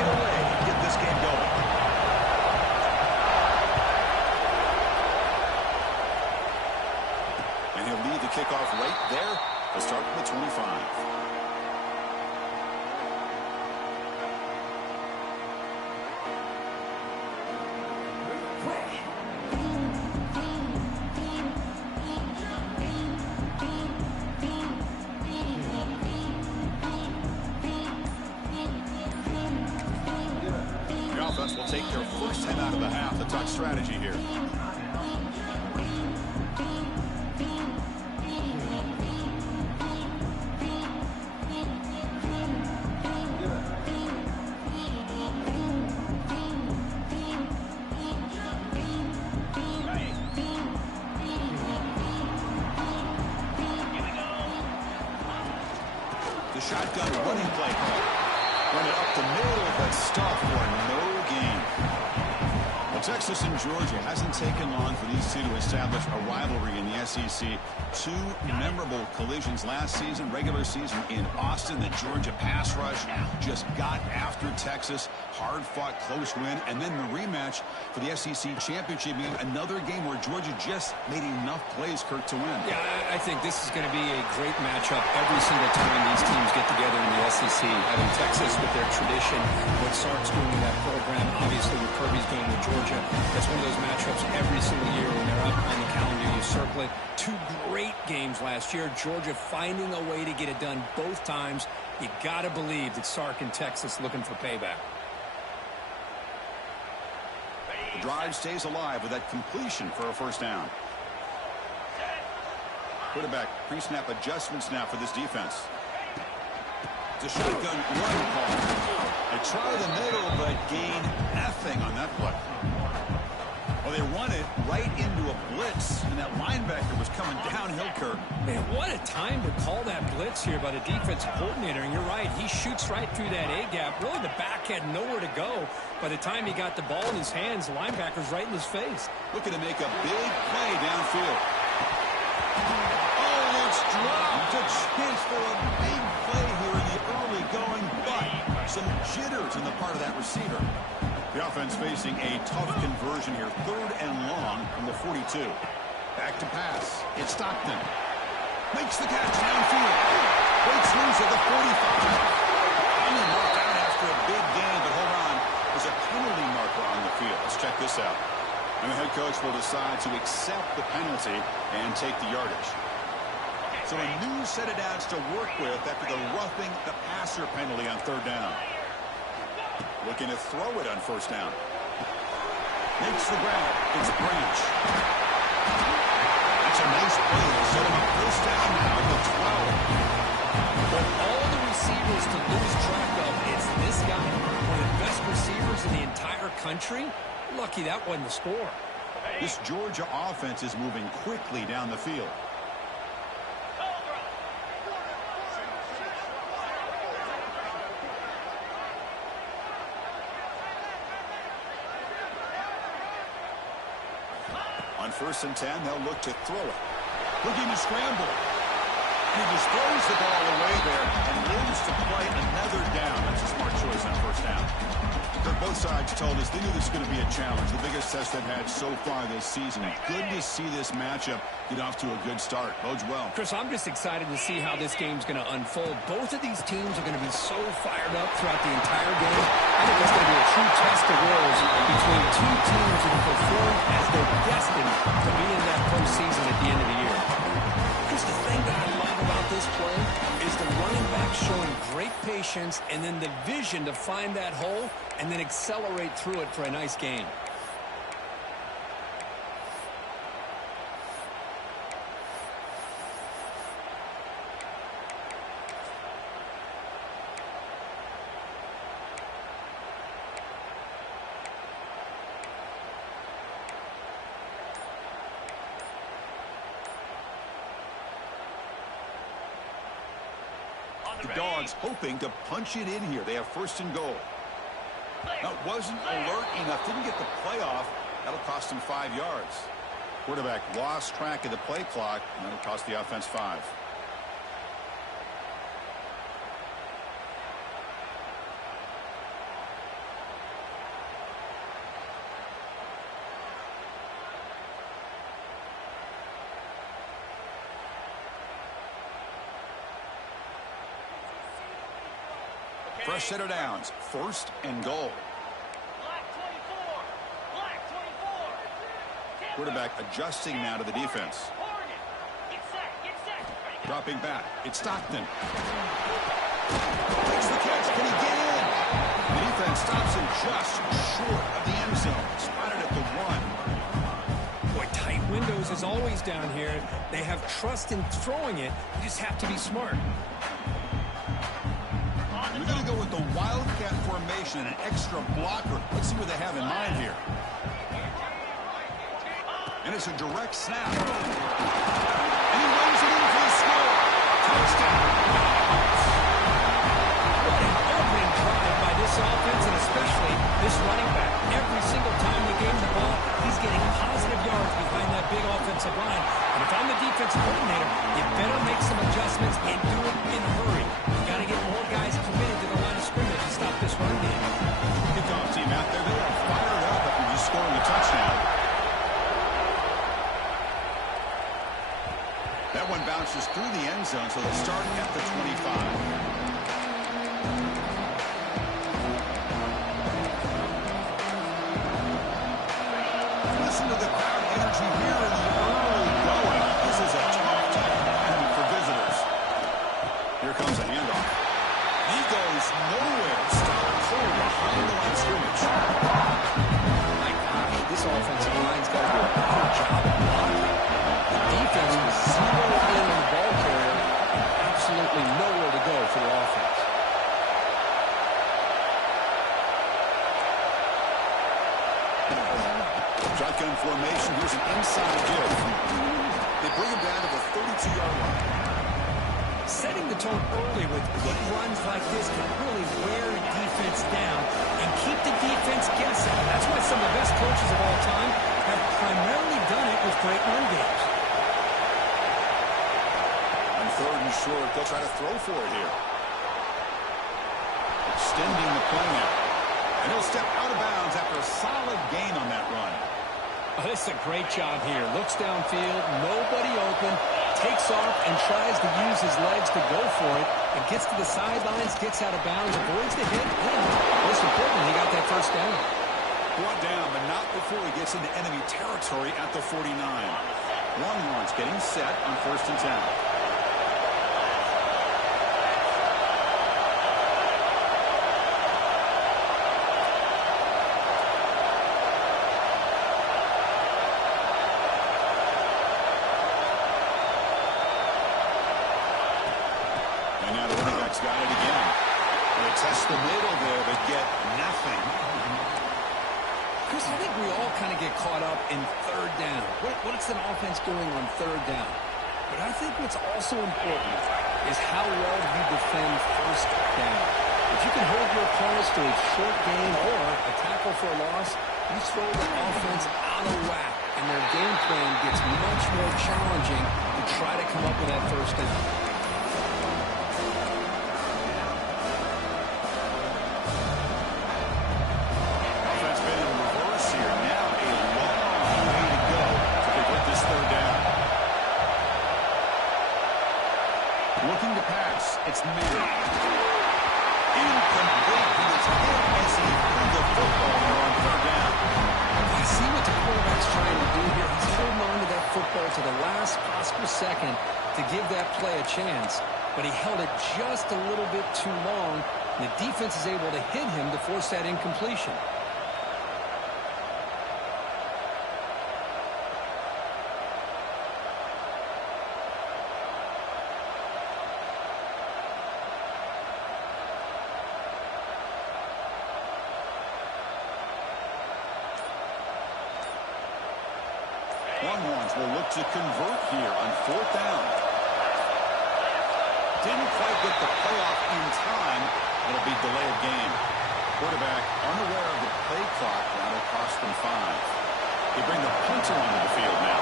it away and get this game going. And he'll lead the kickoff right there to start with the 25. Offense will take their first 10 out of the half. The touch strategy here. The shotgun running play. Run it up the middle, but stop for no gain. Well, Texas and Georgia hasn't taken long for these two to establish a rivalry in the SEC. Two memorable collisions last season, regular season in Austin. The Georgia pass rush just got after Texas. Hard-fought, close win. And then the rematch for the SEC championship game. Another game where Georgia just made enough plays, Kirk, to win. Yeah, I think this is going to be a great matchup every single time these teams get together in the SEC. Having Texas with their tradition, what Sark's doing in that program, obviously what Kirby's doing with Georgia. That's one of those matchups every single year when they're up on the calendar. You circle it. Two great games last year. Georgia finding a way to get it done both times. You got to believe that Sark and Texas looking for payback. The drive stays alive with that completion for a first down. Quarterback pre-snap adjustment snap for this defense. It's a shotgun run call. They try the middle, but gain nothing on that play. Well, they run it right into a blitz, and that linebacker was coming downhill, Kirk. Man, what a time to call that blitz here by the defensive coordinator. And you're right, he shoots right through that A-gap. Really, the back had nowhere to go. By the time he got the ball in his hands, the linebacker's right in his face. Looking to make a big play downfield. Oh, it's dropped. A chance for a big play here in the early going, but some jitters on the part of that receiver. The offense facing a tough conversion here. 3rd and long from the 42. Back to pass. It's Stockton. Makes the catch downfield. Breaks loose at the 45. Only marked out after a big gain, but hold on. There's a penalty marker on the field. Let's check this out. And the head coach will decide to accept the penalty and take the yardage. So a new set of downs to work with after the roughing the passer penalty on 3rd down. Looking to throw it on 1st down. Makes the grab. It's Branch. That's a nice play to set him up 1st down now at the 12. With all the receivers to lose track of, it's this guy. One of the best receivers in the entire country. Lucky that wasn't the score. This Georgia offense is moving quickly down the field. On 1st and 10, they'll look to throw it. Looking to scramble. He just throws the ball away there and lives to play another down. That's a smart choice on 1st down. Both sides told us they knew this was going to be a challenge, the biggest test they've had so far this season. Good to see this matchup get off to a good start. Bodes well. Chris, I'm just excited to see how this game's going to unfold. Both of these teams are going to be so fired up throughout the entire game. I think it's going to be a true test of wills between two teams that have performed as they're destined to be in that postseason at the end of the year. Chris, the thing that I love about this play is the running back showing great patience and then the vision to find that hole and then accelerate through it for a nice gain. The Dawgs hoping to punch it in here. They have 1st and goal. That wasn't alert enough. Didn't get the play off. That'll cost him 5 yards. Quarterback lost track of the play clock, and that'll cost the offense 5. Fresh set of downs. First and goal. Quarterback adjusting now to the defense. Dropping back. It's Stockton. Makes the catch. Can he get in? The defense stops him just short of the end zone. Spotted at the 1. Boy, tight windows is always down here. They have trust in throwing it. You just have to be smart. We're going to go with the Wildcat formation and an extra blocker. Let's see what they have in mind here. And it's a direct snap. And he runs it in for the score. Touchdown. What an opening drive by this offense, and especially this running back. Every single time they gave him the ball, he's getting positive yards behind that big offensive line. And if I'm the defensive coordinator, you better make some adjustments and do it in a hurry. You got to get more guys committed to the line of scrimmage to stop this run game. Kickoff team out there, they are fired up after just scoring a touchdown. That one bounces through the end zone, so they'll start at the 25. Listen to the crowd energy here in the early going. This is a tough time for visitors. Here comes a handoff. He goes nowhere. Stop cold behind the line of scrimmage. My gosh, this offensive line's got to do a better job of blocking. The defense was zeroed in on the ball carrier. Absolutely nowhere to go for the offense. Shotgun formation. Here's an inside give. They bring him down to the 32-yard line. Setting the tone early with good runs like this can really wear a defense down and keep the defense guessing. That's why some of the best coaches of all time have primarily done it with great run games. On third and short, they'll try to throw for it here. Extending the play now. And he'll step out of bounds after a solid gain on that run. Oh, this is a great job here. Looks downfield, nobody open, takes off and tries to use his legs to go for it, and gets to the sidelines, gets out of bounds, avoids the hit, and most importantly, he got that first down. Brought down, but not before he gets into enemy territory at the 49. Longhorns getting set on 1st and 10. Got it again. They test the middle there, but get nothing. Chris, I think we all kind of get caught up in third down. What's an offense doing on third down? But I think what's also important is how well you defend first down. If you can hold your opponents to a short gain or a tackle for a loss, you throw the offense out of whack, and their game plan gets much more challenging to try to come up with that first down. Looking to pass. It's Mary. Incomplete. He was hit as he threw the football here on third down. You see what the quarterback's trying to do here. He's holding on to that football to the last possible second to give that play a chance. But he held it just a little bit too long. And the defense is able to hit him to force that incompletion. Longhorns will look to convert here on 4th down. Didn't quite get the playoff in time. It'll be delay of game. Quarterback unaware of the play clock. That'll cost them 5. They bring the punter onto the field now.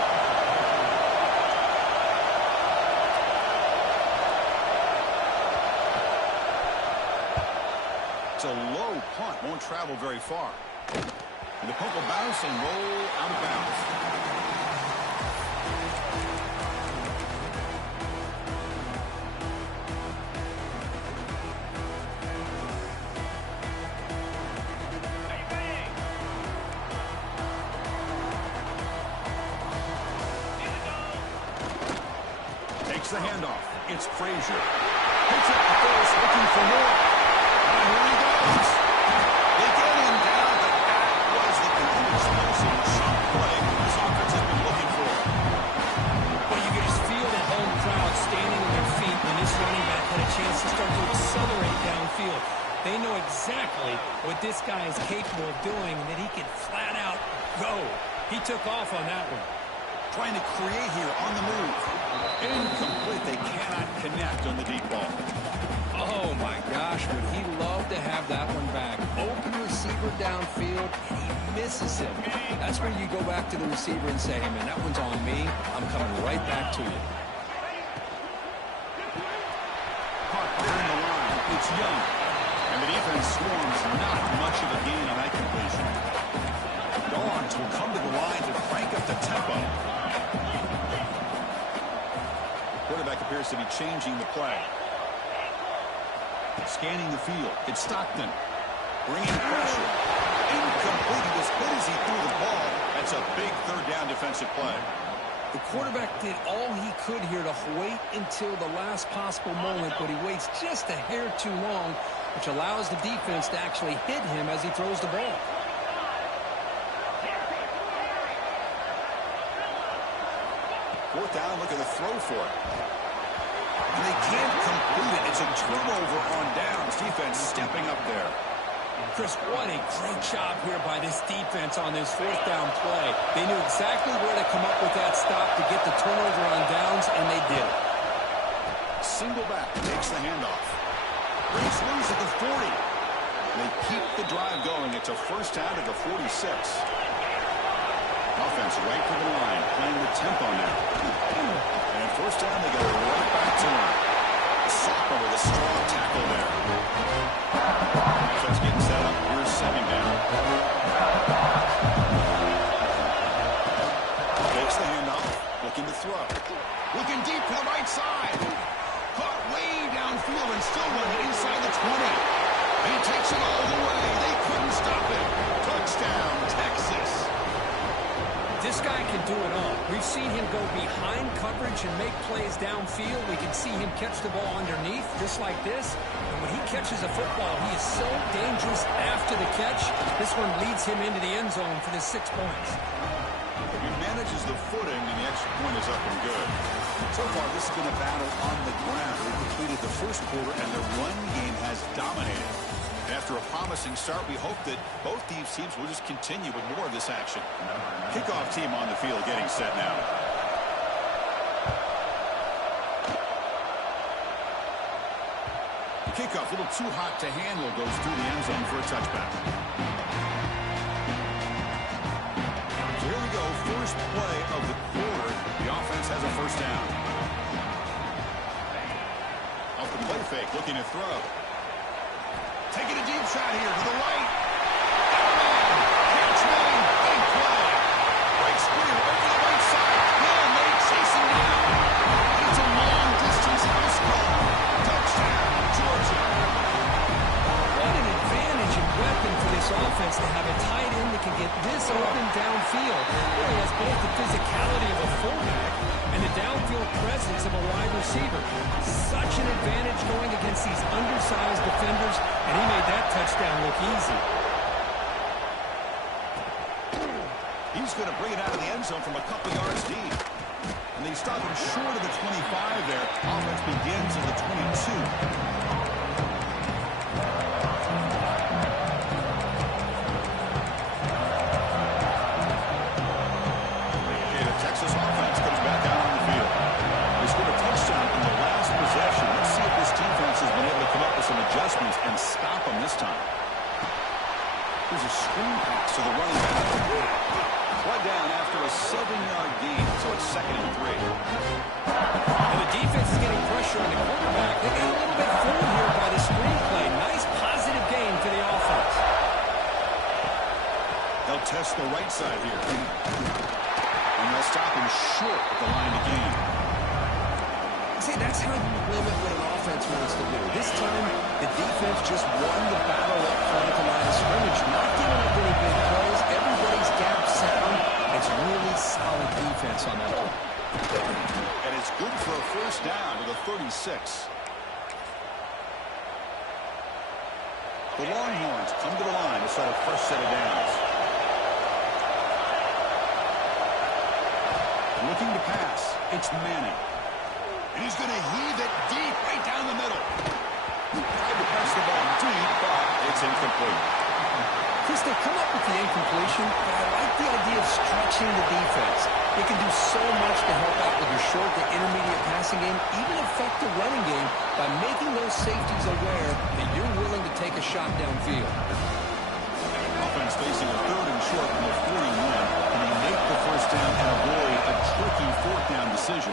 It's a low punt. Won't travel very far. And the punt will bounce and roll out of bounds. Takes the handoff. It's Frazier. Hits it at first, looking for more. And here he goes. They get him down, but that was the kind of explosive shot play this offense has been looking for. Well, you can just feel the home crowd standing on their feet when this running back had a chance to start to accelerate downfield. They know exactly what this guy is capable of doing and that he can flat out go. He took off on that one. Trying to create here on the move. Incomplete. They cannot connect on the deep ball. Oh, my gosh. Would he love to have that one back. Open receiver downfield, and he misses him. That's where you go back to the receiver and say, hey, man, that one's on me. I'm coming right back to you. Caught clearing the line. It's Young. And the defense swarms not much of a gain on that completion. Dawgs will come to the line to crank up the tempo. Quarterback appears to be changing the play. Scanning the field. It's Stockton. Bringing pressure. Incomplete. He was hit as he threw the ball. That's a big third down defensive play. The quarterback did all he could here to wait until the last possible moment, but he waits just a hair too long, which allows the defense to actually hit him as he throws the ball. Fourth down, look at the throw for it. And they can't complete it. It's a turnover on downs. Defense stepping up there. Chris, what a great job here by this defense on this fourth down play. They knew exactly where to come up with that stop to get the turnover on downs, and they did it. Single back takes the handoff. Breaks loose at the 40. They keep the drive going. It's a first down at the 46. Offense right to the line, playing the tempo now. And at first down, they go right back to him. Sopper with a strong tackle there. Offense getting set up. Here's second down. Takes the handoff, looking to throw. Looking deep to the right side. Caught way downfield and still running inside the 20. And he takes it all the way. They couldn't stop him. Touchdown, Texas. This guy can do it all. We've seen him go behind coverage and make plays downfield. We can see him catch the ball underneath, just like this. And when he catches a football, he is so dangerous after the catch. This one leads him into the end zone for the 6 points. He manages the footing, and the extra point is up and good. So far, this has been a battle on the ground. They completed the first quarter, and the run game has dominated. After a promising start, we hope that both these teams will just continue with more of this action. Kickoff team on the field getting set now. The kickoff, a little too hot to handle, goes through the end zone for a touchback. So here we go, first play of the quarter. The offense has a first down. Off the play fake, looking to throw. Taking a deep shot here to the right. Catch made. Big play. Breaks clear over the right side. Hill may chase him down. And it's a long-distance house call. Touchdown, Georgia. What an advantage and weapon for this offense to have a tight end that can get this open downfield. He has both the physicality of a fullback and the downfield presence of a wide receiver. Such an advantage going against these undersized defenders, and he made that touchdown look easy. He's going to bring it out of the end zone from a couple yards deep. And they stop him short of the 25 there. Offense begins at the 22. And stop him this time. Here's a screen pass to the running back. Brought down after a 7-yard gain, so it's 2nd and 3. And the defense is getting pressure on the quarterback. They got a little bit fooled here by the screen play. Nice positive gain for the offense. They'll test the right side here. And they'll stop him short at the line of gain. See, that's how you limit what an offense wants to do. This time, the defense just won the battle up front at the line of scrimmage, not giving up any big plays. Everybody's gap sound. It's really solid defense on that one. And it's good for a first down to the 36. The Longhorns come to the line to start a fresh set of downs. Looking to pass. It's Manning. And he's going to heave it deep right down the middle. Tried to press the ball deep, but it's incomplete. Chris, they come up with the incompletion, but I like the idea of stretching the defense. It can do so much to help out with your short to intermediate passing game, even affect the running game by making those safeties aware that you're willing to take a shot downfield. Offense facing a third and short from the 41. Can they make the first down and avoid a tricky fourth down decision?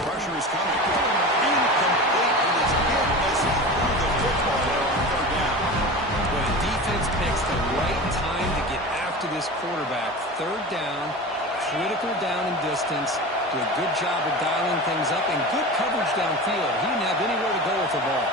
Pressure is coming. Incomplete, and it's hit as he threw the football there on third down. Well, the defense picks the right time to get after this quarterback. Third down, critical down and distance. Do a good job of dialing things up and good coverage downfield. He didn't have anywhere to go with the ball.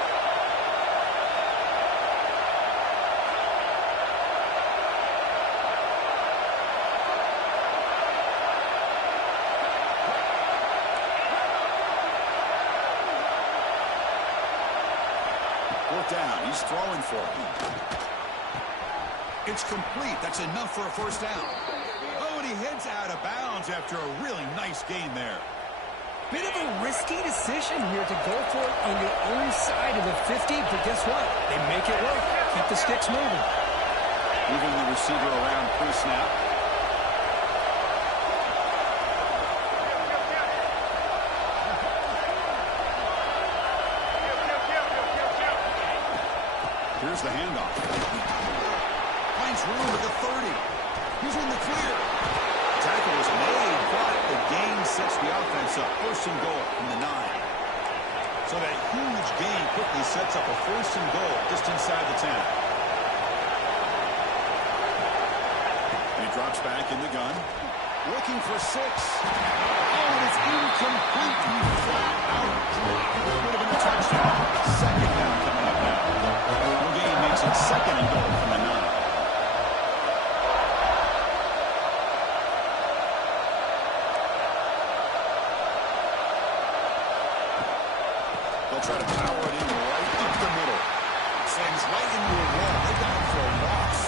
Fourth down. He's throwing for it. It's complete. That's enough for a first down. Oh, and he heads out of bounds after a really nice gain there. Bit of a risky decision here to go for it on your own side of the 50, but guess what? They make it work. Keep the sticks moving. Moving the receiver around pre-snap. Here's the handoff. Finds room at the 30. He's in the clear. Tackle was made, but the gain sets the offense up. First and goal from the 9. So that huge gain quickly sets up a first and goal just inside the 10. And he drops back in the gun. Looking for 6. Oh, and it's incomplete. He flat out dropped. It would have been a touchdown. Second down coming up now. No gain makes it second and goal from the 9. They'll try to power it in right up the middle. Sends right into a wall. They got him for a loss.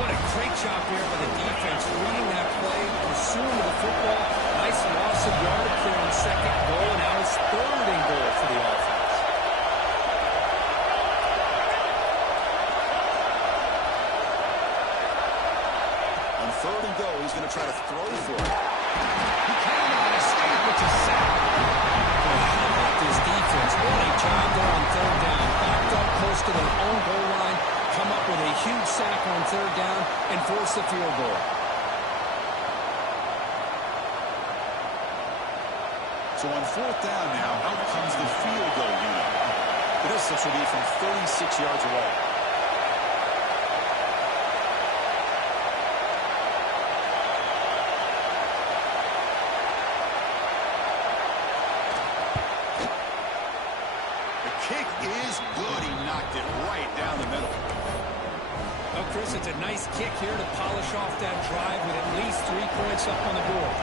What a great job there by the defense, reading that play, pursuing the football. Nice loss of yardage there on second goal, and now it's third and goal for the offense. On third and goal, he's going to try to throw for it. He came on a escape, which is sacked. How about this defense? What a job there on third down. Backed up close to their own goal line, come up with a huge sack on third down, and force the field goal. So on fourth down now, out comes the field goal unit. This will be from 36 yards away. The kick is good. He knocked it right down the middle. Well, Chris, it's a nice kick here to polish off that drive with at least 3 points up on the board.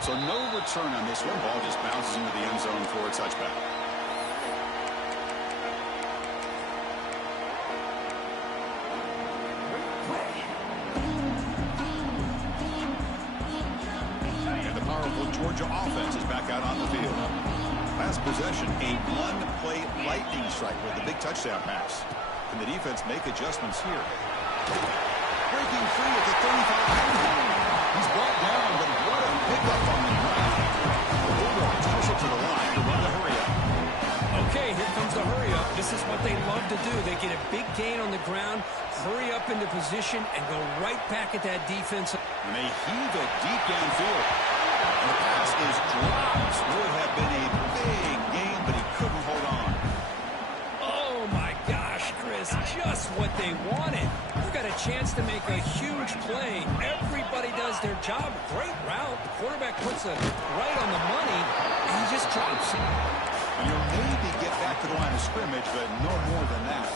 So no return on this one. Ball just bounces into the end zone for a touchback. And the powerful Georgia offense is back out on the field. Last possession, a one-play lightning strike with the big touchdown pass. Can the defense make adjustments here? Breaking free at the 35. He's brought down, but what a pickup on the ground. The Bulldogs push it to the line to run the hurry-up. Okay, here comes the hurry-up. This is what they love to do. They get a big gain on the ground, hurry up into position, and go right back at that defense. And they heave it deep downfield. And the pass is dropped. Would have been a big gain, but he couldn't hold on. Oh, my gosh, Chris, just what they wanted. You got a chance to make a huge play. Everybody does their job. Great route. The quarterback puts it right on the money, and he just drops it. And you'll maybe get back to the line of scrimmage, but no more than that.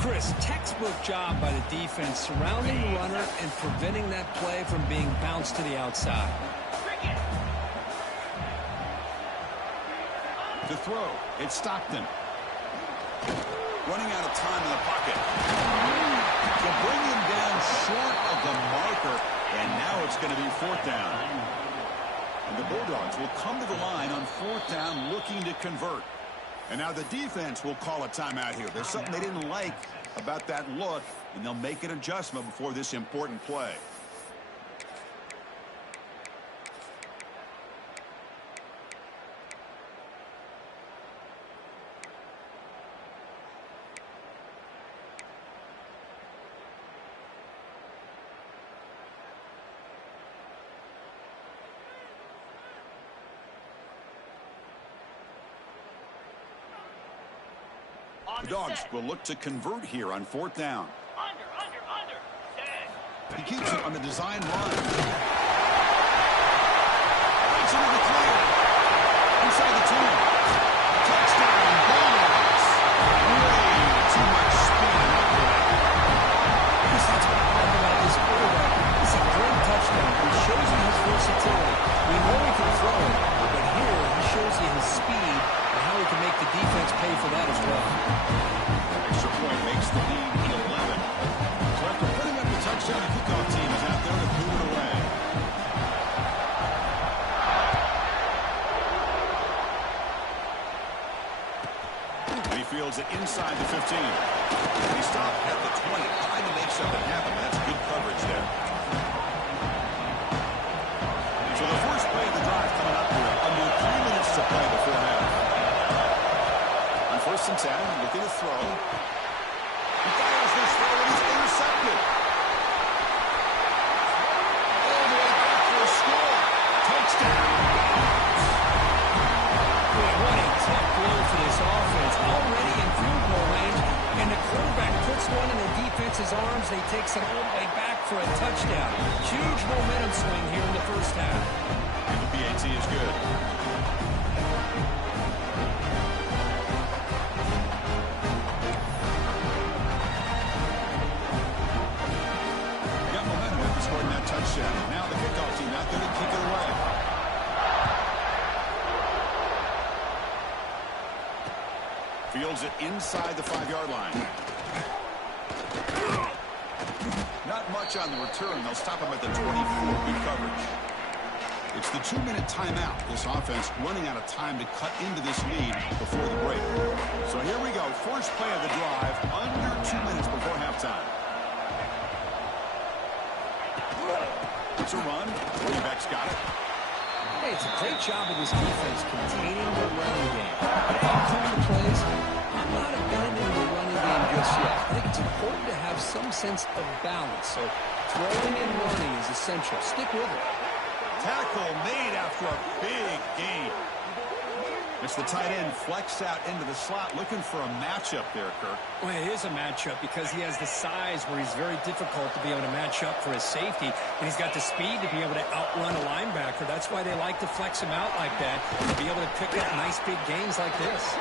Chris, textbook job by the defense surrounding the runner and preventing that play from being bounced to the outside. To throw, it's Stockton. Running out of time in the pocket. To bring him down short of the marker, and now it's going to be 4th down. And the Bulldogs will come to the line on 4th down looking to convert. And now the defense will call a timeout here. There's something they didn't like about that look, and they'll make an adjustment before this important play. The Dogs will look to convert here on 4th down. He keeps it on the design run. Breaks into the clear. Inside the 2. Touchdown, Bulldogs. Way too much speed in that play. That's what I love about this quarterback. It's a great touchdown. He shows you his versatility. We know he can throw it, but here he shows you his speed and how he can make the defense pay for that as well. Extra point makes the lead 11. So after putting up the touchdown, the kickoff team is out there to boot it away. And he fields it inside the 15. And he stopped at the 20, trying to make something happen, but that's good coverage there. So the first play of the drive coming up here, under 3 minutes to play before half. On 1st and 10, looking to throw. He fires this throw and he's intercepted. All the way back for a score. Touchdown. Boy, what a tough blow for this offense. Already in field goal range, and the quarterback puts one in the defense's arms. They takes it all the way back for a touchdown. Huge momentum swing here in the first half. And the PAT is good. Got momentum after scoring that touchdown. Now the kickoff team out there to kick it away. Fields it inside the 5-yard line. Not much on the return. They'll stop him at the 24. Good coverage. It's the 2-minute timeout. This offense running out of time to cut into this lead before the break. So here we go. First play of the drive. Under 2 minutes before halftime. It's a run. Running back's got it. Hey, it's a great job of this defense containing the running game. Calling the plays, I'm not abandoning the running game just yet. I think it's important to have some sense of balance. So throwing and running is essential. Stick with it. Tackle made after a big gain. It's the tight end flex out into the slot, looking for a matchup there, Kirk. Well, it is a matchup because he has the size where he's very difficult to be able to match up for his safety, and he's got the speed to be able to outrun a linebacker. That's why they like to flex him out like that, to be able to pick up nice big gains like this.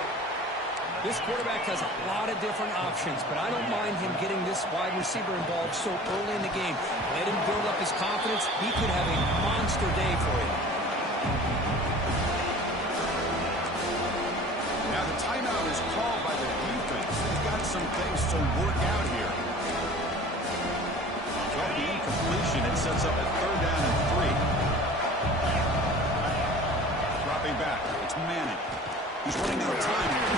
This quarterback has a lot of different options, but I don't mind him getting this wide receiver involved so early in the game. Let him build up his confidence. He could have a monster day for you. Now the timeout is called by the defense. They've got some things to work out here. Well, the incompletion, it sets up a 3rd down and 3. Dropping back, it's Manning. He's running out of time here.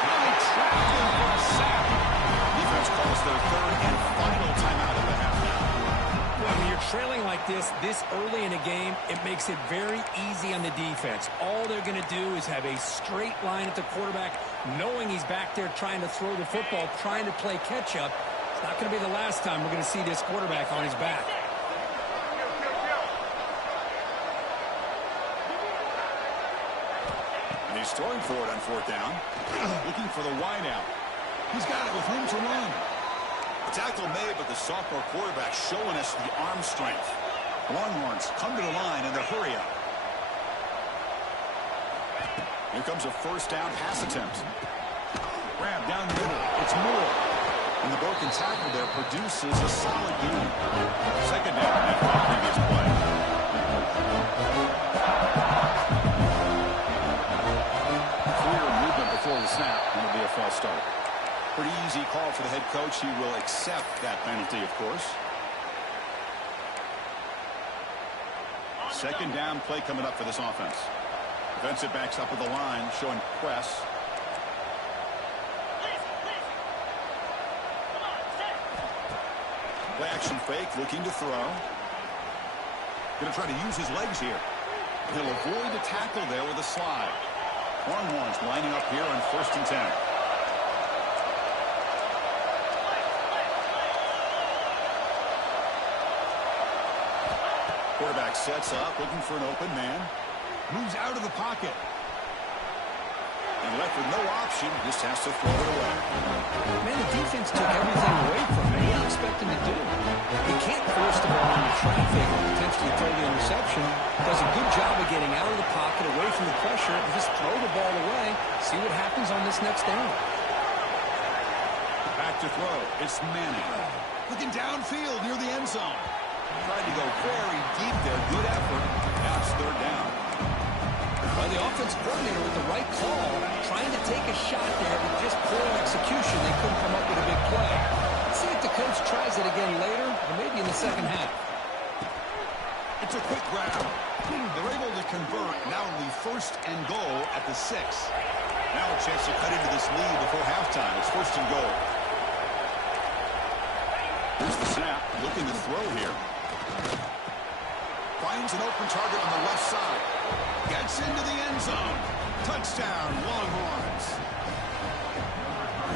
Now they trapped him for a sack. Defense calls their 3rd and final timeout of the half now. Well, when you're trailing like this early in a game, it makes it very easy on the defense. All they're going to do is have a straight line at the quarterback, knowing he's back there trying to throw the football, trying to play catch-up. It's not going to be the last time we're going to see this quarterback on his back. And he's throwing for it on 4th down. Looking for the wideout. He's got it with room to run. The tackle made, but the sophomore quarterback showing us the arm strength. Longhorns come to the line in the hurry up. Here comes a 1st down pass attempt. Grab down the middle. It's Moore. And the broken tackle there produces a solid gain. Second down after the previous play. Clear movement before the snap. Going to be a false start. Pretty easy call for the head coach. He will accept that penalty, of course. Second down play coming up for this offense. Defensive backs up with the line, showing press. Play action fake, looking to throw. Going to try to use his legs here. He'll avoid the tackle there with a slide. Longhorns lining up here on 1st and 10. Quarterback sets up, looking for an open man. Moves out of the pocket. And left with no option, just has to throw it away. Man, the defense took everything away from him. What do you expect him to do? He can't force the ball into traffic or potentially throw the interception. Does a good job of getting out of the pocket, away from the pressure, and just throw the ball away. See what happens on this next down. Back to throw. It's Manning. Looking downfield near the end zone. Tried to go very deep there. Good effort. Now it's 3rd down. Well, the offense coordinator with the right call, trying to take a shot there, but just poor execution. They couldn't come up with a big play. Let's see if the coach tries it again later, or maybe in the second half. It's a quick grab. They're able to convert. Now only 1st and goal at the 6. Now a chance to cut into this lead before halftime. It's 1st and goal. Here's the snap. Looking to throw here. Finds an open target on the left side. Gets into the end zone. Touchdown, Longhorns.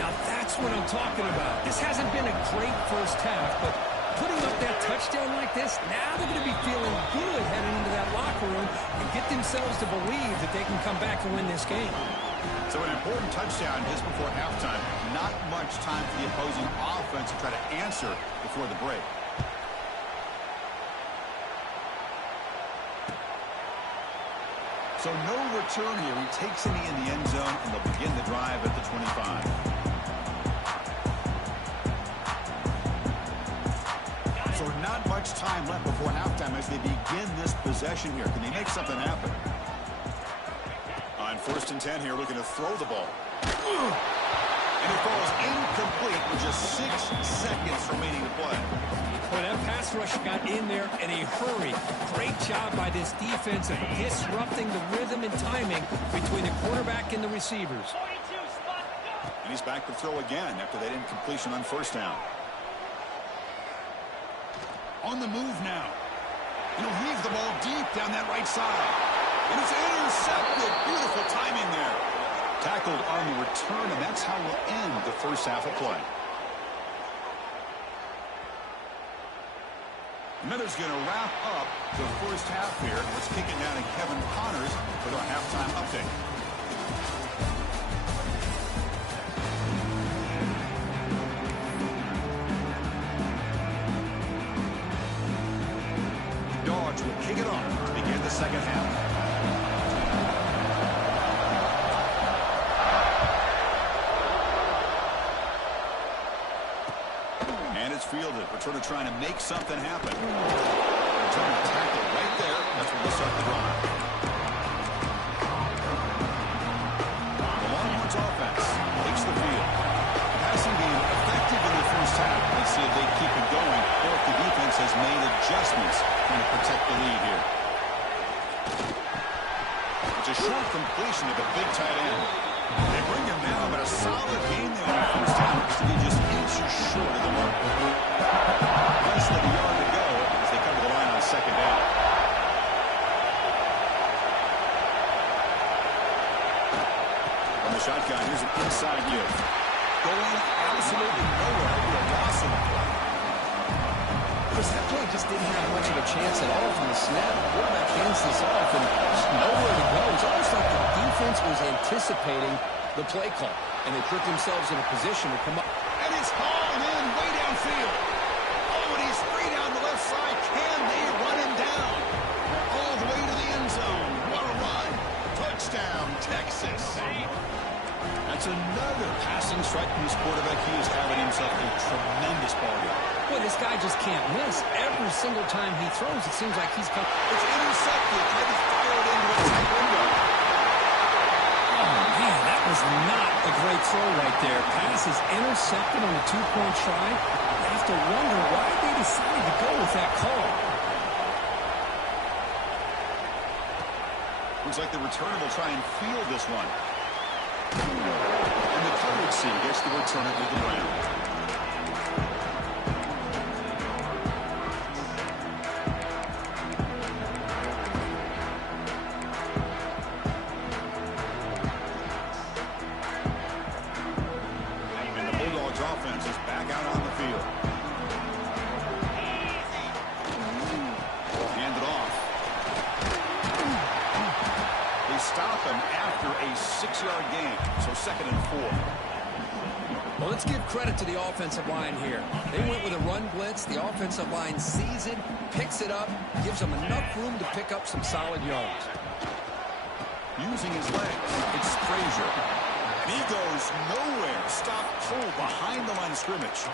Now that's what I'm talking about. This hasn't been a great first half, but putting up that touchdown like this, now they're going to be feeling good heading into that locker room and get themselves to believe that they can come back and win this game. So an important touchdown just before halftime. Not much time for the opposing offense to try to answer before the break. So no return here. He takes it in the end zone, and they'll begin the drive at the 25. So not much time left before halftime as they begin this possession here. Can they make something happen? On 1st and 10 here, looking to throw the ball. And it falls incomplete with just 6 seconds remaining to play. Well, that pass rush got in there in a hurry. Great job by this defense of disrupting the rhythm and timing between the quarterback and the receivers. And he's back to throw again after that incompletion on 1st down. On the move now. And he'll heave the ball deep down that right side. And it's intercepted. Beautiful timing there. Tackled on the return, and that's how we'll end the first half of play. Miller's going to wrap up the first half here. Let's kick it down to Kevin Connors with our halftime update. Dawgs will kick it off to begin the second half. Fielded. Returner trying to make something happen. Returner tackle right there. That's where they'll start the drive. The Longhorns offense takes the field. Passing game effective in the first half. Let's see if they keep it going or if the defense has made adjustments trying to protect the lead here. It's a short completion of a big tight end. They bring him down, but a solid game there in the first half to be just inches short of the mark. Less than a yard to go as they come to the line on 2nd down. From the shotgun, here's an inside give. Going absolutely nowhere. It'll be a loss in the play. Chris, that play just didn't have much of a chance at all from the snap. The quarterback hands this off and just nowhere to go. It's almost like the defense was anticipating the play call, and they put themselves in a position to come up. And it's hauled in way downfield. Oh, and he's free down the left side. Can they run him down? All the way to the end zone. What a run. Touchdown, Texas. That's another passing strike this quarterback, he is having himself a tremendous ball game. Boy, this guy just can't miss. Every single time he throws, it seems like he's come. It's intercepted. Tried to fire it into a tight window. Oh, man, that was not a great throw right there. Pass is intercepted on the two-point try. You have to wonder why they decided to go with that call. Looks like the returner will try and field this one. And the coverage C gets the returner to the ground. And the Bulldogs offense is back out on the field. Hand it off. They stop him after a 6-yard gain, so 2nd and 4. Well, let's give credit to the offensive line here. They went with a run blitz. The offensive line sees it, picks it up, gives them enough room to pick up some solid yards. Using his legs, it's Frazier. And he goes nowhere. Stop cold behind the line of scrimmage.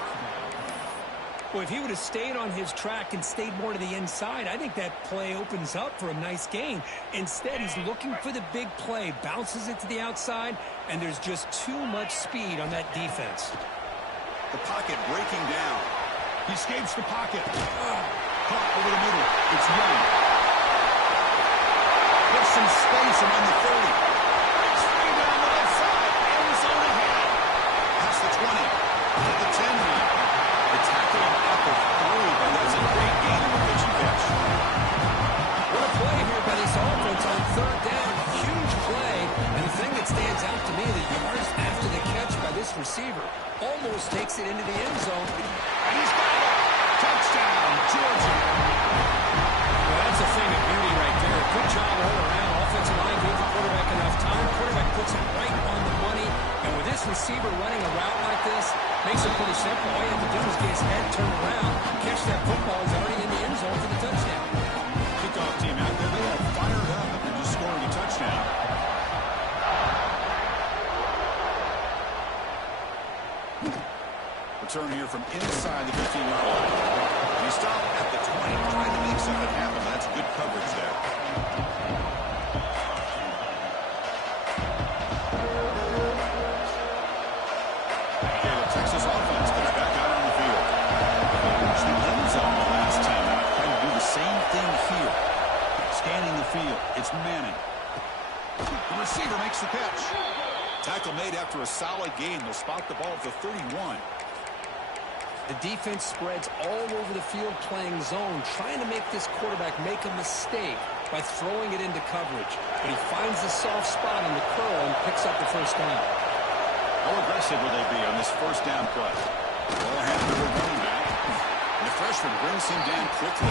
Well, if he would have stayed on his track and stayed more to the inside, I think that play opens up for a nice gain. Instead, he's looking for the big play, bounces it to the outside, and there's just too much speed on that defense. The pocket breaking down. He escapes the pocket. Caught over the middle. It's Young. There's some space around the 30. Straight down the left side. Arizona ahead. Past the 20. To the 10 now. They tackle him at the 3, but that's a great gain in the pitch and catch. What a play here by this offense on 3rd down. Huge play. And the thing that stands out to me, the yards after the catch by this receiver almost takes it into the end zone. And he's got it. Touchdown, Georgia. Well, that's a thing of beauty right there. Good job all around. Offensive line gave the quarterback enough time. Quarterback puts it right on the money. And with this receiver running a route like this, makes it pretty simple. All you have to do is get his head turned around, catch that football. He's already in the end zone for the touchdown. Kickoff team out there. They are fired up after just scoring a touchdown. Return here from inside the 15-yard line. He stopped at the 20, trying to make something happen. That's good coverage there. Okay, the Texas offense gets back out on the field. It's the end zone, the last team. Trying to do the same thing here. Scanning the field. It's Manning. The receiver makes the catch. Tackle made after a solid gain. They'll spot the ball at the 31. The defense spreads all over the field playing zone, trying to make this quarterback make a mistake by throwing it into coverage. But he finds the soft spot on the curl and picks up the first down. How aggressive will they be on this first down play? Ball handed to the running back. And the freshman brings him down quickly.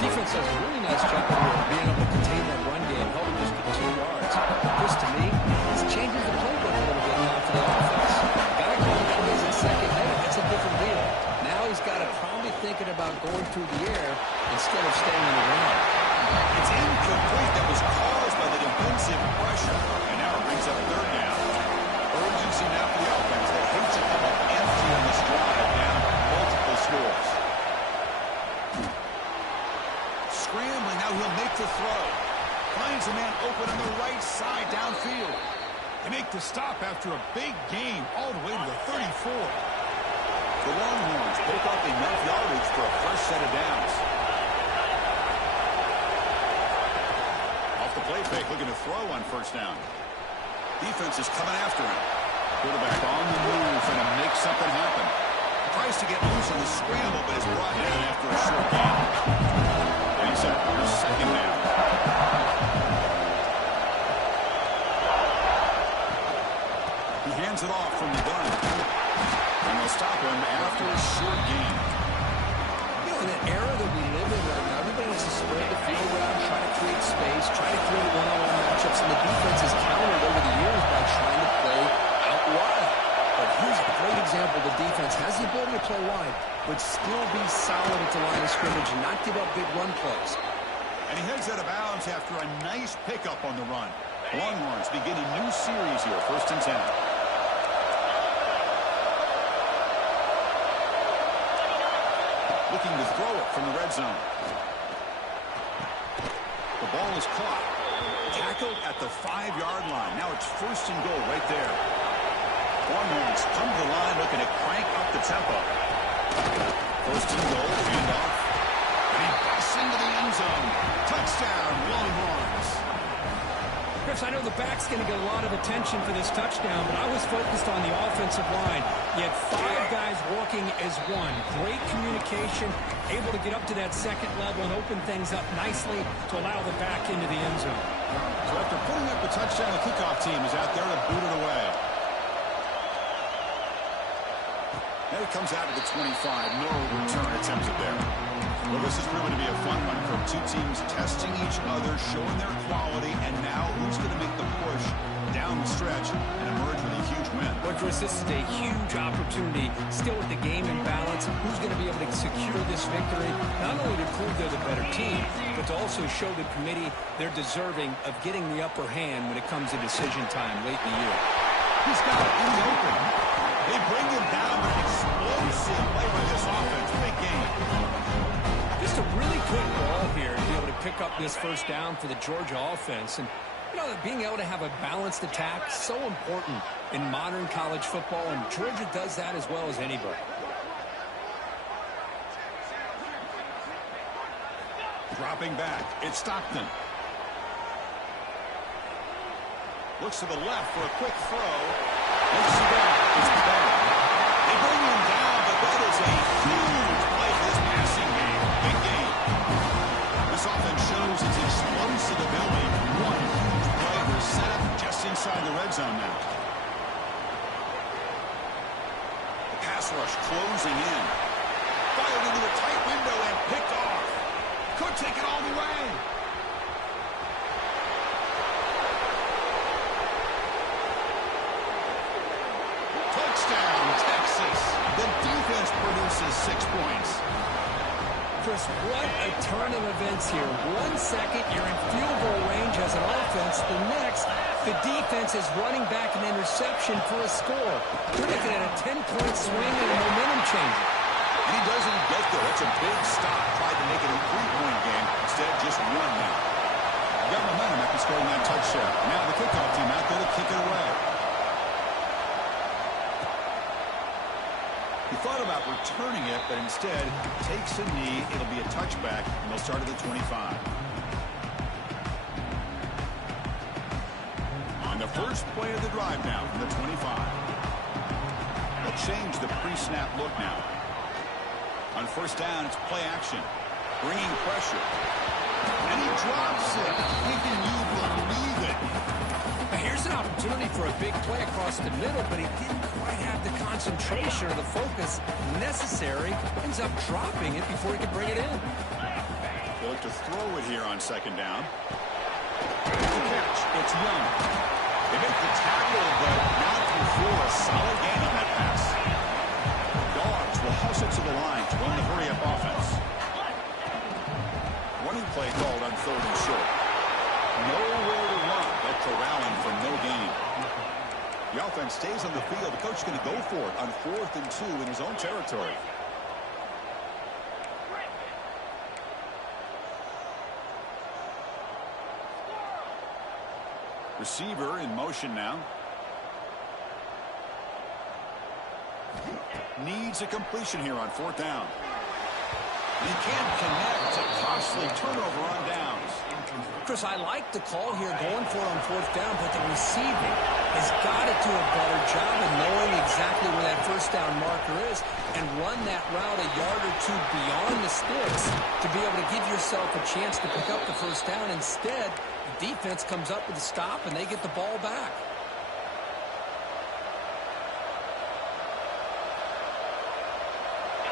Defense does a really nice job here of being able to contain that run game, helping us get 2 yards. This, to me, is changing the playbook a little bit now for the offense. Got to call the plays in second head. It's a different deal. Now he's got to probably thinking about going through the air instead of staying on the ground. It's incomplete. That was caused by the defensive pressure. And now it brings up 3rd down. Urgency now for the offense. They hate to come up empty on this drive, down multiple scores. Scrambling, now he'll make the throw. Finds a man open on the right side downfield. They make the stop after a big gain all the way to the 34. The Longhorns pick up enough yardage for a first set of downs. Off the play fake, looking to throw on first down. Defense is coming after him. Quarterback on the move, trying to make something happen. Tries to get loose on the scramble, but is brought down after a short gain. And he's up for his 2nd down. He hands it off from the gun. And they'll stop him after a short gain. You know, in that era that we live in right now, everybody wants to spread the field around, try to create space, try to create one-on-one matchups, and the defense has countered over the years by trying to play out wide. But here's a great example. The defense has the ability to play wide, but still be solid at the line of scrimmage and not give up big run plays. And he heads out of bounds after a nice pickup on the run. Longhorns begin a new series here, 1st and 10. looking to throw it from the red zone. The ball is caught. Tackled at the 5-yard line. Now it's 1st and goal right there. Longhorns come to the line looking to crank up the tempo. 1st and goal, handoff. And he busts into the end zone. Touchdown, Longhorns. Chris, I know the back's going to get a lot of attention for this touchdown, but I was focused on the offensive line. You had 5 guys working as one. Great communication, able to get up to that second level and open things up nicely to allow the back into the end zone. So after putting up the touchdown, the kickoff team is out there to boot it away. And it comes out to the 25. No return attempted there. Well, this is proving to be a fun one for 2 teams testing each other, showing their quality, and now who's going to make the push down the stretch and emerge with a huge win. Well, Chris, this is a huge opportunity, still with the game in balance. Who's going to be able to secure this victory, not only to prove they're the better team, but to also show the committee they're deserving of getting the upper hand when it comes to decision time late in the year. He's got it in the open. They bring him down with an explosive play by this offense. Big game. Just a really quick ball here to be able to pick up this 1st down for the Georgia offense. And, you know, being able to have a balanced attack, so important in modern college football, and Georgia does that as well as anybody. Dropping back, it's Stockton. Looks to the left for a quick throw. Looks to go. It's better. They bring him down, but that is a huge play for this passing game. Big game. This offense shows its explosive ability. One huge play. They're set up just inside the red zone now. The pass rush closing in. Fired into a tight window and picked off. Could take it all the way. Touchdown, Texas. The defense produces 6 points. Chris, what a turn of events here. 1 second, you're in field goal range as an offense. The next, the defense is running back an interception for a score. You're looking at a 10-point swing and a momentum changer. And he doesn't get there. That's a big stop. Tried to make it a 3-point game. Instead, just 1 now. You got momentum after scoring that touchdown. Now the kickoff team out there to kick it away. He thought about returning it, but instead takes a knee. It'll be a touchback, and they'll start at the 25. On the first play of the drive now from the 25. They'll change the pre-snap look now. On 1st down, it's play action. Bringing pressure. And he drops it. Can you believe it? Here's an opportunity for a big play across the middle, but he didn't quite have the concentration or the focus necessary. Ends up dropping it before he could bring it in. They look to throw it here on 2nd down. It's a catch. It's Young. They make the tackle, but not before a solid gain on that pass. Dawgs will hustle to the line to run the hurry-up offense. Running play called on 3rd and short. Nowhere to run. They'll corral him for no gain. The offense stays on the field. The coach is going to go for it on 4th and 2 in his own territory. Receiver in motion now. Needs a completion here on 4th down. He can't connect. A costly turnover on downs. Chris, I like the call here going for it on 4th down, but the receiver has got to do a better job of knowing exactly where that 1st down marker is and run that route a yard or 2 beyond the sticks to be able to give yourself a chance to pick up the 1st down. Instead, the defense comes up with a stop and they get the ball back.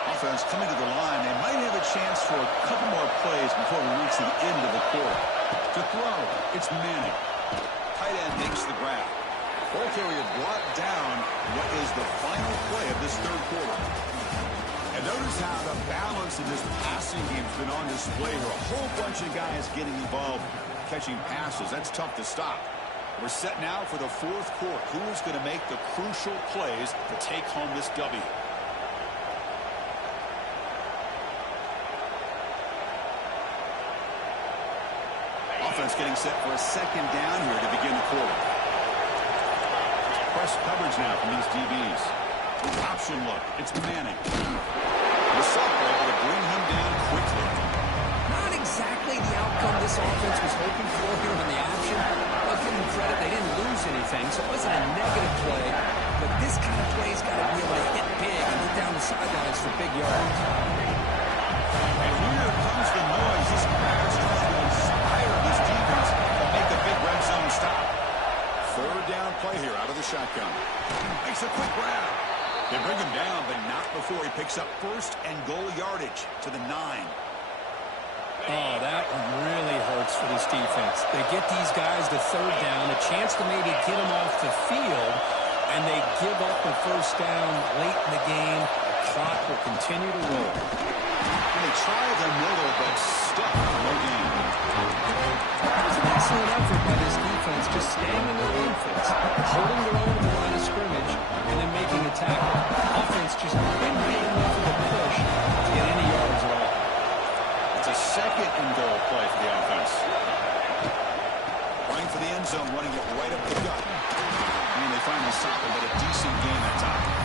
Offense coming to the line. They might have a chance for a couple more plays before we reach the end of the quarter. To throw, it's Manning. Tight end makes the grab. Ball carrier brought down what is the final play of this 3rd quarter. And notice how the balance in this passing game has been on display here. A whole bunch of guys getting involved catching passes. That's tough to stop. We're set now for the 4th quarter. Who is going to make the crucial plays to take home this W? offense getting set for a second down here to begin the quarter. Press coverage now from these DBs. Option look. It's Manning. The sophomore able to bring him down quickly. Not exactly the outcome this offense was hoping for here on the option. I'll give them credit. They didn't lose anything, so it wasn't a negative play. But this kind of play's got to be able to hit big and get down the sidelines for big yards. And here comes the noise. This crowd is trying to inspire this defense to make a big red zone stop. Third down play here out of the shotgun. Makes a quick grab. They bring him down, but not before he picks up first and goal yardage to the 9. Oh, that one really hurts for this defense. They get these guys to third down, a chance to maybe get them off the field, and they give up a first down late in the game. The clock will continue to roll. And they try the middle, but stuck for no gain. That was an excellent effort by this defense, just staying in their own fence, holding their own at the line of scrimmage, and then making a tackle. Offense just couldn't get enough of a push to get any yards at all. It's a second and goal play for the offense. Running for the end zone, running it right up the gut. I mean, they finally stop him, but a decent gain that time.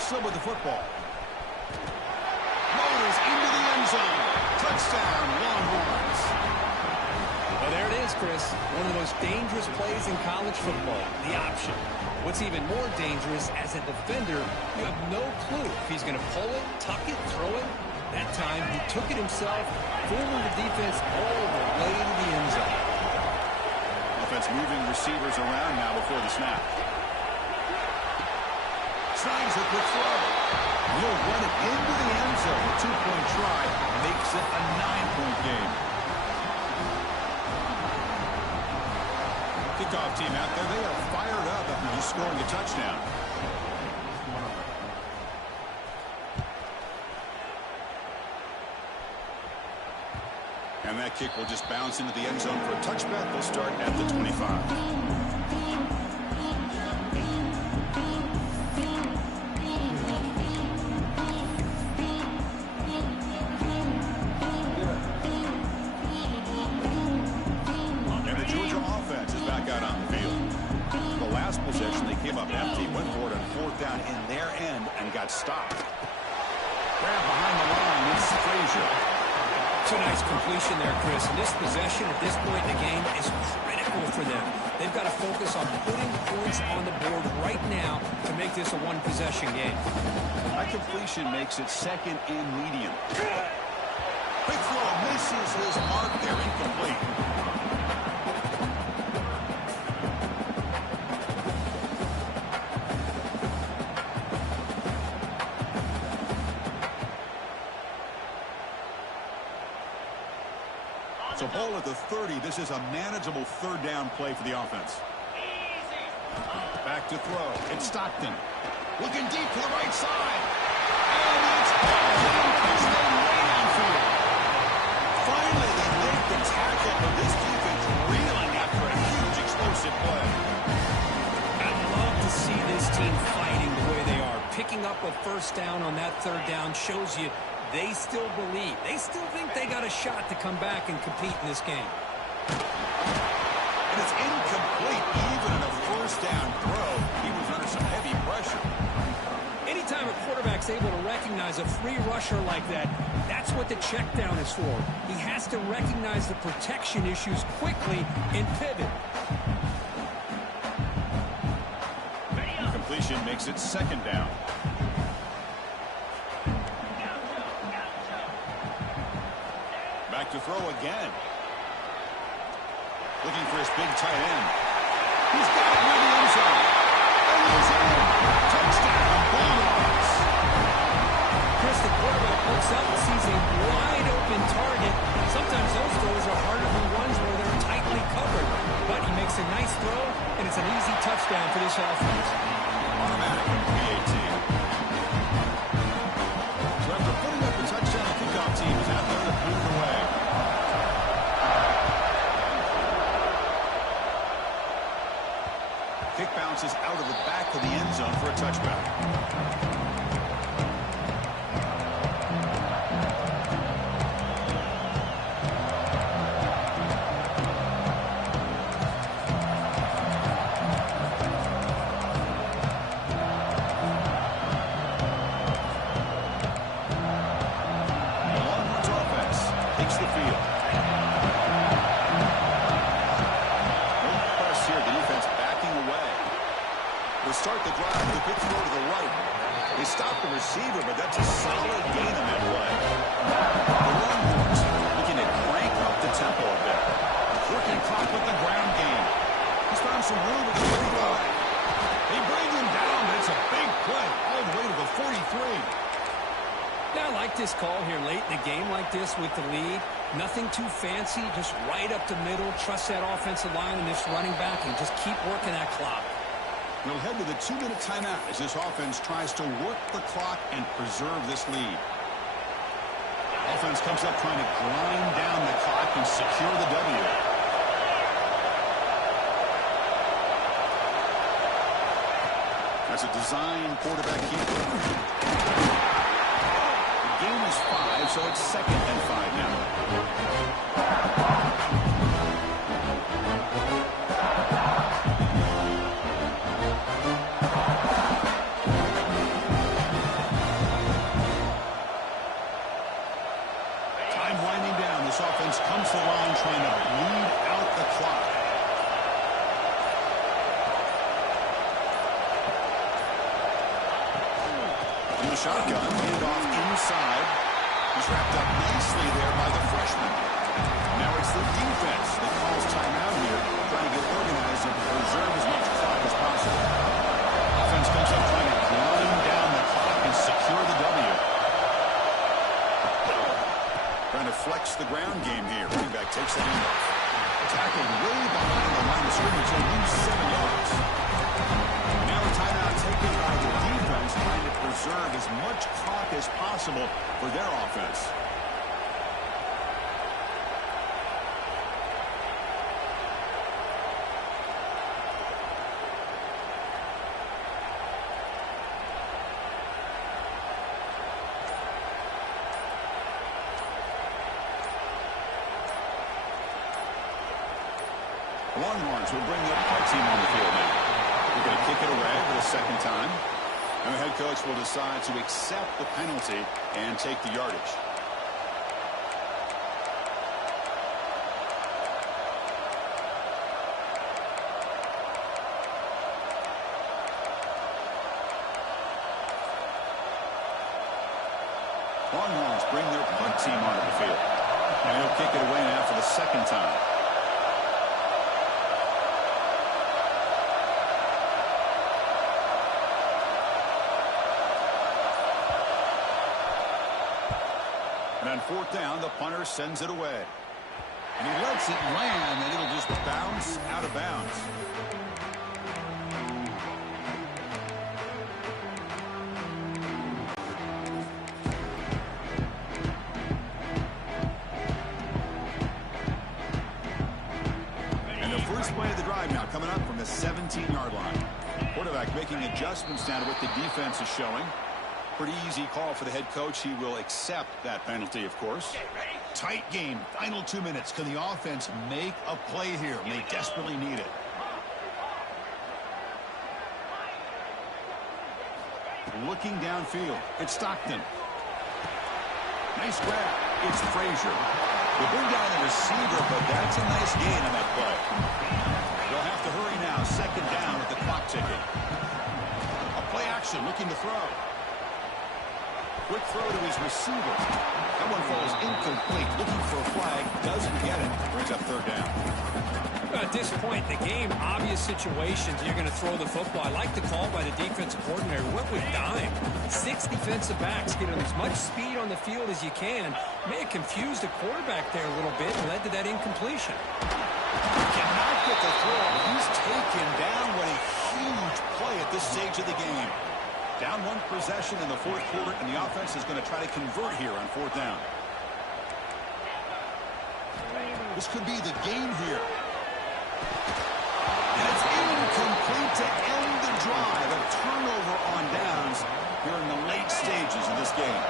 Still with the football. Motors into the end zone. Touchdown, Longhorns. Well, there it is, Chris. One of the most dangerous plays in college football, the option. What's even more dangerous, as a defender, you have no clue if he's going to pull it, tuck it, throw it. That time, he took it himself, fooling the defense all the way to the end zone. Offense moving receivers around now before the snap. Snags a quick throw. He'll run it into the end zone. A 2-point try makes it a 9-point game. Kickoff team out there. They are fired up after just scoring a touchdown. And that kick will just bounce into the end zone for a touchback. They'll start at the 25. Stopped. Grab behind the line. It's Frazier. It's a nice completion there, Chris. And this possession at this point in the game is critical for them. They've got to focus on putting points on the board right now to make this a one-possession game. That completion makes it second and medium. Quick throw misses his mark there. Incomplete. So ball at the 30. This is a manageable third down play for the offense. Back to throw. It's Stockton. Looking deep to the right side. And it's Dawgs way downfield. Finally, they make the tackle, but this defense reeling after a huge explosive play. I'd love to see this team fighting the way they are. Picking up a first down on that third down shows you they still believe. They still think they got a shot to come back and compete in this game. And it's incomplete. Even in a first down throw, he was under some heavy pressure. Anytime a quarterback's able to recognize a free rusher like that, that's what the check down is for. He has to recognize the protection issues quickly and pivot. Completion makes it second down. Back to throw again. Looking for his big tight end. He's got it near the end zone. And he's in. Touchdown, Bulldogs. Chris, the quarterback looks up and sees a wide open target. Sometimes those throws are harder than ones where they're tightly covered. But he makes a nice throw, and it's an easy touchdown for this offense. Automatic PAT. So after putting up a touchdown, the kickoff team is out there to move away. the receiver, but that's a solid gain on that play. The Longhorns looking to crank up the tempo a bit. Working clock with the ground game. He's found some room at the 35. He brings him down, but it's a big play all the way to the 43. Yeah, I like this call here late in the game like this with the lead. Nothing too fancy, just right up the middle. Trust that offensive line and this running back and just keep working that clock. We'll head to the 2-minute timeout as this offense tries to work the clock and preserve this lead. Offense comes up trying to grind down the clock and secure the W. That's a design quarterback keeper. Game is 5, so it's 2nd and 5 now. Time winding down. This offense comes to the line trying to bleed out the clock. In the shotgun, handoff inside. He's wrapped up nicely there by the freshman. Now it's the defense that calls timeout here, trying to get organized and preserve as much clock as possible. Offense comes up trying to grind down the clock and secure the W. Trying to flex the ground game here. Running back takes the handoff. Tackled way behind the line of scrimmage and lose 7 yards. Now a timeout taken by the defense, trying to preserve as much clock as possible for their offense. The Longhorns will bring their punt team on the field now. They're going to kick it away for the 2nd time. And the head coach will decide to accept the penalty and take the yardage. Longhorns bring their punt team onto the field. And he'll kick it away now for the 2nd time. And on 4th down, the punter sends it away. And he lets it land, and it'll just bounce out of bounds. And the first play of the drive now coming up from the 17-yard line. Quarterback making adjustments now to what the defense is showing. Pretty easy call for the head coach. He will accept that penalty, of course. Tight game. Final 2 minutes. Can the offense make a play here? They desperately need it. Looking downfield. It's Stockton. Nice grab. It's Frazier. They bring down the receiver, but that's a nice gain on that play. They'll have to hurry now. 2nd down with the clock ticking. A play action looking to throw. Quick throw to his receiver. That one falls incomplete. Looking for a flag. Doesn't get it. Brings up 3rd down. At this point in the game, obvious situations, you're going to throw the football. I like the call by the defensive coordinator. Went with dime. 6 defensive backs getting as much speed on the field as you can. May have confused the quarterback there a little bit and led to that incompletion. Cannot get the throw. He's taken down. What a huge play at this stage of the game. Down 1 possession in the 4th quarter, and the offense is going to try to convert here on 4th down. This could be the game here. And it's incomplete to end the drive. A turnover on downs here in the late stages of this game.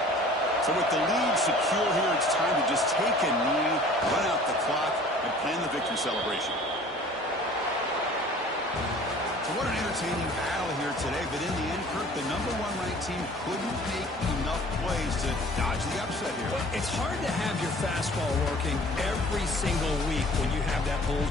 So with the lead secure here, it's time to just take a knee, run out the clock, and plan the victory celebration. So what an entertaining battle here today, but in the end, Kirk, the #1 ranked team couldn't make enough plays to dodge the upset here. Well, it's hard to have your fastball working every single week when you have that bull.